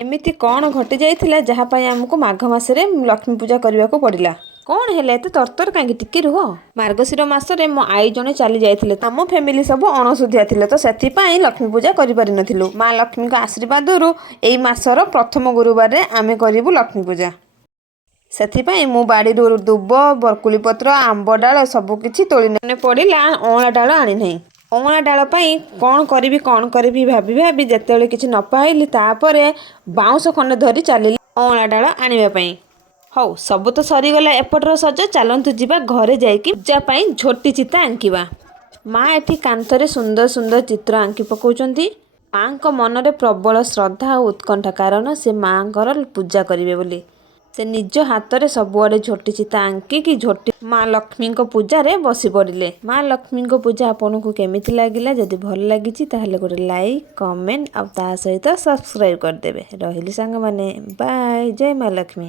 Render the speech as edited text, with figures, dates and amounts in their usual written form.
ଏମିତି କ'ଣ ଘଟି ଯାଇଥିଲା ଯାହା ପାଇଁ ଆମକୁ ମାଘ ମାସରେ ଲକ୍ଷ୍ମୀ ପୂଜା କରିବାକୁ ପଡ଼ିଲା? କ'ଣ ହେଲେ ଏତେ ତରତର କାହିଁକି? ଟିକେ ରୁହ। ମାର୍ଗଶିର ମାସରେ ମୋ ଆଈ ଜଣେ ଚାଲି ଯାଇଥିଲେ। ଆମ ଫ୍ୟାମିଲି ସବୁ ଅଣସୁଧିଆ ଥିଲେ, ତ ସେଥିପାଇଁ ଲକ୍ଷ୍ମୀ ପୂଜା କରିପାରିନଥିଲୁ। ମା ଲକ୍ଷ୍ମୀଙ୍କ ଆଶୀର୍ବାଦରୁ ଏଇ ମାସର ପ୍ରଥମ ଗୁରୁବାରରେ ଆମେ କରିବୁ ଲକ୍ଷ୍ମୀ ପୂଜା। ସେଥିପାଇଁ ମୁଁ ବାଡ଼ିରୁ ଦୁବ, ବରକୁଳି ପତ୍ର, ଆମ୍ବ ଡାଳ ସବୁକିଛି ତୋଳି ମନେ ପଡ଼ିଲା ଅଁଳା ଡାଳ ଆଣିନାହିଁ। ଅଁଳା ଡାଳ ପାଇଁ କ'ଣ କରିବି ଭାବି ଭାବି ଯେତେବେଳେ କିଛି ନ ପାଇଲି, ତାପରେ ବାଉଁଶ ଖଣ୍ଡେ ଧରି ଚାଲିଲି ଅଁଳା ଡାଳ ଆଣିବା ପାଇଁ। ହଉ, ସବୁ ତ ସରିଗଲା ଏପଟର ସଜ। ଚାଲନ୍ତୁ ଯିବା ଘରେ ଯାଇକି ପୂଜା ପାଇଁ ଝୋଟି ଚିତା ଆଙ୍କିବା। ମା ଏଠି କାନ୍ଥରେ ସୁନ୍ଦର ସୁନ୍ଦର ଚିତ୍ର ଆଙ୍କି ପକାଉଛନ୍ତି। ମାଙ୍କ ମନରେ ପ୍ରବଳ ଶ୍ରଦ୍ଧା ଆଉ ଉତ୍କଣ୍ଠା, କାରଣ ସେ ମାଙ୍କର ପୂଜା କରିବେ ବୋଲି। ସେ ନିଜ ହାତରେ ସବୁଆଡ଼େ ଝୋଟି ଚିତା ଆଙ୍କିକି ମା ଲକ୍ଷ୍ମୀଙ୍କ ପୂଜାରେ ବସି ପଡ଼ିଲେ। ମା ଲକ୍ଷ୍ମୀଙ୍କ ପୂଜା ଆପଣଙ୍କୁ କେମିତି ଲାଗିଲା? ଯଦି ଭଲ ଲାଗିଛି ତାହେଲେ ଗୋଟେ ଲାଇକ୍, କମେଣ୍ଟ ଆଉ ତା ସହିତ ସବସ୍କ୍ରାଇବ୍ କରିଦେବେ। ରହିଲି ସାଙ୍ଗମାନେ, ବାଏ। ଜୟ ମା ଲକ୍ଷ୍ମୀ।